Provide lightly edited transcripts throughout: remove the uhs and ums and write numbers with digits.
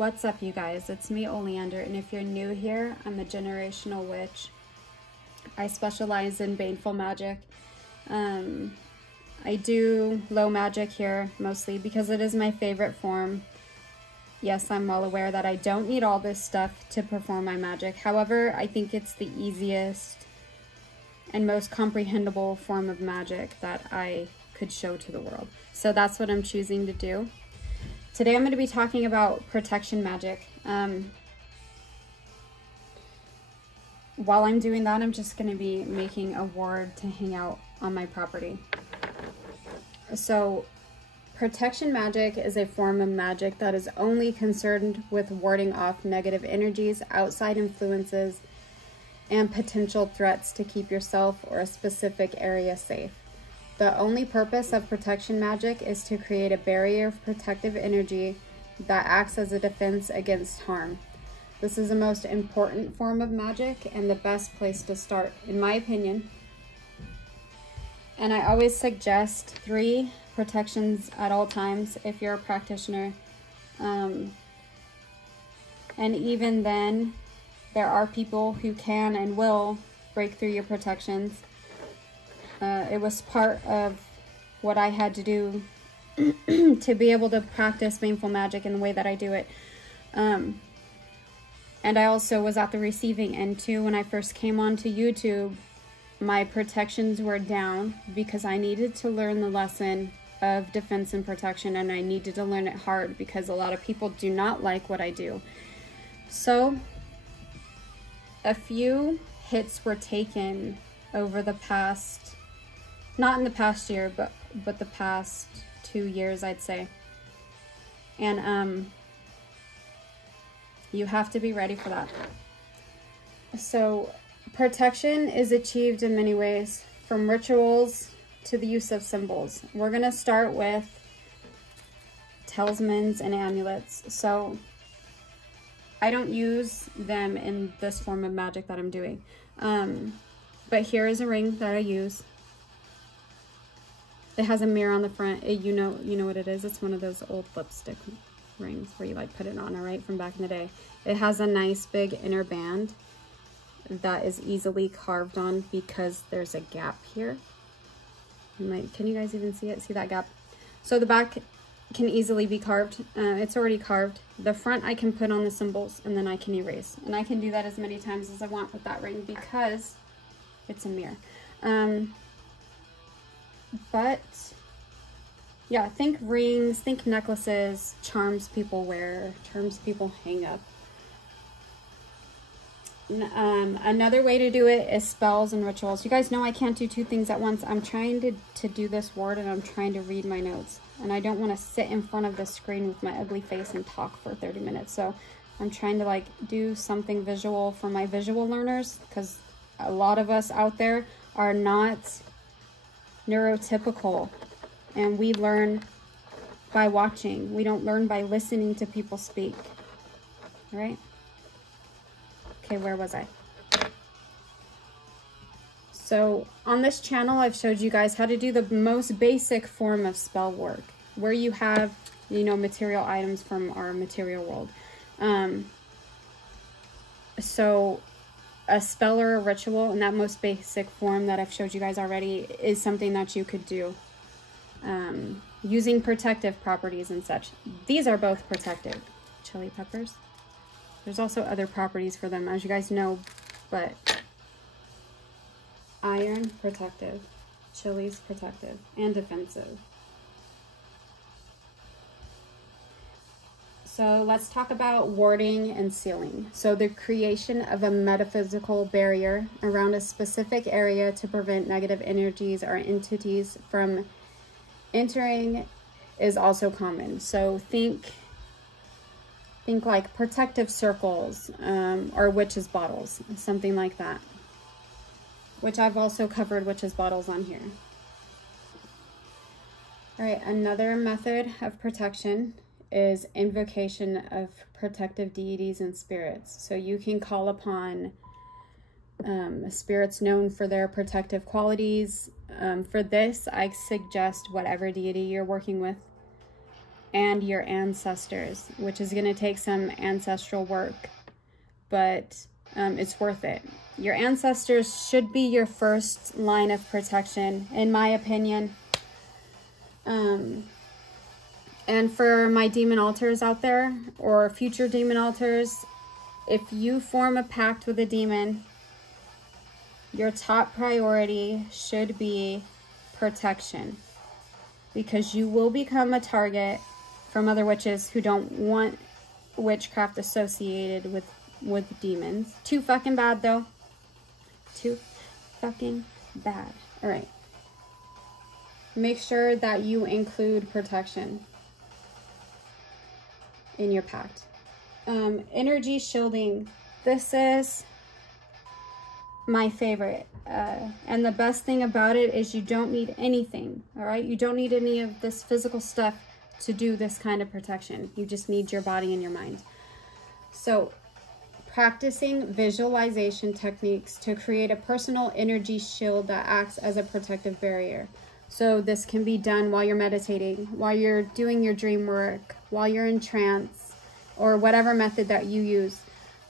What's up, you guys? It's me, Oleander, and if you're new here, I'm a generational witch. I specialize in baneful magic. I do low magic here mostly because it is my favorite form. Yes, I'm well aware that I don't need all this stuff to perform my magic. However, I think it's the easiest and most comprehensible form of magic that I could show to the world. So that's what I'm choosing to do. Today I'm going to be talking about protection magic. While I'm doing that, I'm just going to be making a ward to hang out on my property. So protection magic is a form of magic that is only concerned with warding off negative energies, outside influences, and potential threats to keep yourself or a specific area safe. The only purpose of protection magic is to create a barrier of protective energy that acts as a defense against harm. This is the most important form of magic and the best place to start, in my opinion. And I always suggest 3 protections at all times if you're a practitioner. And even then, there are people who can and will break through your protections. It was part of what I had to do to be able to practice baneful magic in the way that I do it. And I also was at the receiving end too. When I first came onto YouTube, my protections were down because I needed to learn the lesson of defense and protection, and I needed to learn it hard because a lot of people do not like what I do. So a few hits were taken over the past, not in the past year, but the past 2 years, I'd say. And you have to be ready for that. So protection is achieved in many ways, from rituals to the use of symbols. We're going to start with talismans and amulets. So I don't use them in this form of magic that I'm doing. But here is a ring that I use. It has a mirror on the front. You know what it is. It's one of those old lipstick rings where you like put it on, all right, from back in the day. It has a nice big inner band that is easily carved on because there's a gap here. Can you guys even see it? See that gap? So the back can easily be carved. It's already carved. The front I can put on the symbols and then I can erase. And I can do that as many times as I want with that ring because it's a mirror. But yeah, think rings, think necklaces, charms people wear, charms people hang up. Another way to do it is spells and rituals. You guys know I can't do 2 things at once. I'm trying to do this ward and I'm trying to read my notes. And I don't want to sit in front of the screen with my ugly face and talk for 30 minutes. So I'm trying to like do something visual for my visual learners, because a lot of us out there are not neurotypical and we learn by watching. We don't learn by listening to people speak. All right? Okay, where was I? So on this channel, I've showed you guys how to do the most basic form of spell work, where you have, material items from our material world. So a spell or a ritual in that most basic form that I've showed you guys already is something that you could do using protective properties and such. These are both protective. Chili peppers. There's also other properties for them, as you guys know, but iron, protective, chilies, protective, and defensive. So let's talk about warding and sealing. So the creation of a metaphysical barrier around a specific area to prevent negative energies or entities from entering is also common. So think like protective circles or witches' bottles, something like that, which I've also covered witches' bottles on here. All right, another method of protection is invocation of protective deities and spirits. So you can call upon spirits known for their protective qualities. For this, I suggest whatever deity you're working with. and your ancestors, which is going to take some ancestral work, but it's worth it. Your ancestors should be your first line of protection, in my opinion. And for my demon altars out there, or future demon altars, if you form a pact with a demon, your top priority should be protection, because you will become a target from other witches who don't want witchcraft associated with demons. Too fucking bad, though. Too fucking bad. All right. Make sure that you include protection in your pact. Energy shielding. This is my favorite. And the best thing about it is you don't need anything. All right. You don't need any of this physical stuff to do this kind of protection. You just need your body and your mind. So practicing visualization techniques to create a personal energy shield that acts as a protective barrier. So this can be done while you're meditating, while you're doing your dream work, while you're in trance, or whatever method that you use.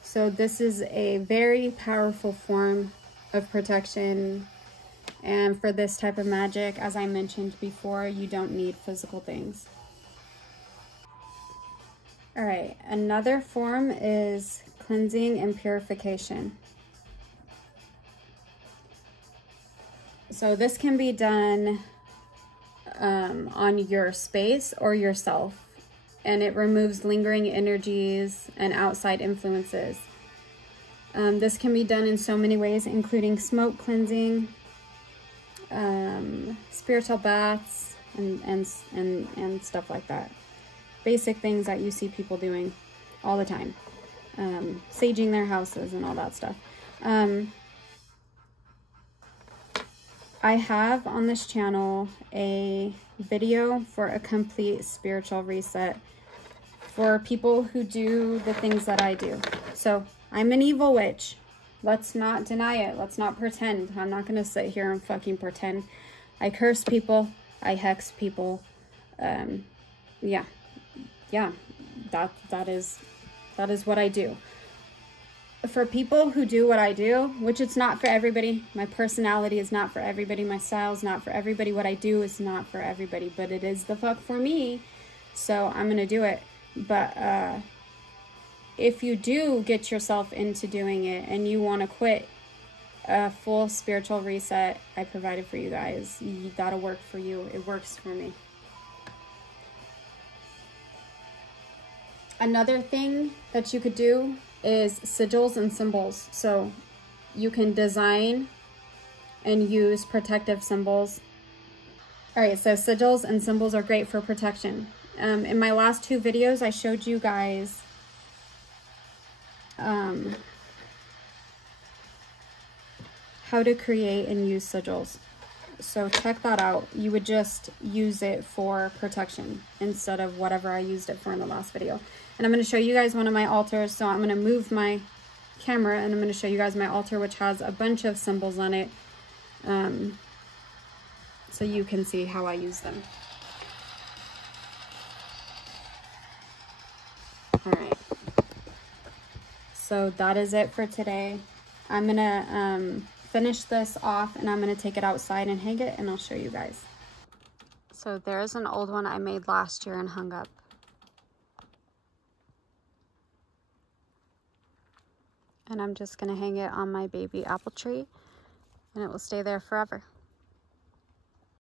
So this is a very powerful form of protection. And for this type of magic, as I mentioned before, you don't need physical things. All right, another form is cleansing and purification. So this can be done on your space or yourself, and it removes lingering energies and outside influences. This can be done in so many ways, including smoke cleansing, spiritual baths, and stuff like that. Basic things that you see people doing all the time. Saging their houses and all that stuff. I have on this channel a video for a complete spiritual reset for people who do the things that I do. So I'm an evil witch. Let's not deny it. Let's not pretend. I'm not going to sit here and fucking pretend. I curse people. I hex people. Yeah, that is what I do. For people who do what I do, which it's not for everybody. My personality is not for everybody. My style is not for everybody. What I do is not for everybody, but it is the fuck for me. So I'm going to do it. But if you do get yourself into doing it and you want to quit a full spiritual reset I provided for you guys, that'll work for you. It works for me. Another thing that you could do is sigils and symbols. So you can design and use protective symbols. All right, so sigils and symbols are great for protection. In my last two videos, I showed you guys how to create and use sigils. So check that out. You would just use it for protection instead of whatever I used it for in the last video. And I'm going to show you guys one of my altars. So I'm going to move my camera and I'm going to show you guys my altar, which has a bunch of symbols on it. So you can see how I use them. All right. So that is it for today. I'm going to finish this off and I'm going to take it outside and hang it and I'll show you guys. So there's an old one I made last year and hung up. And I'm just going to hang it on my baby apple tree and it will stay there forever.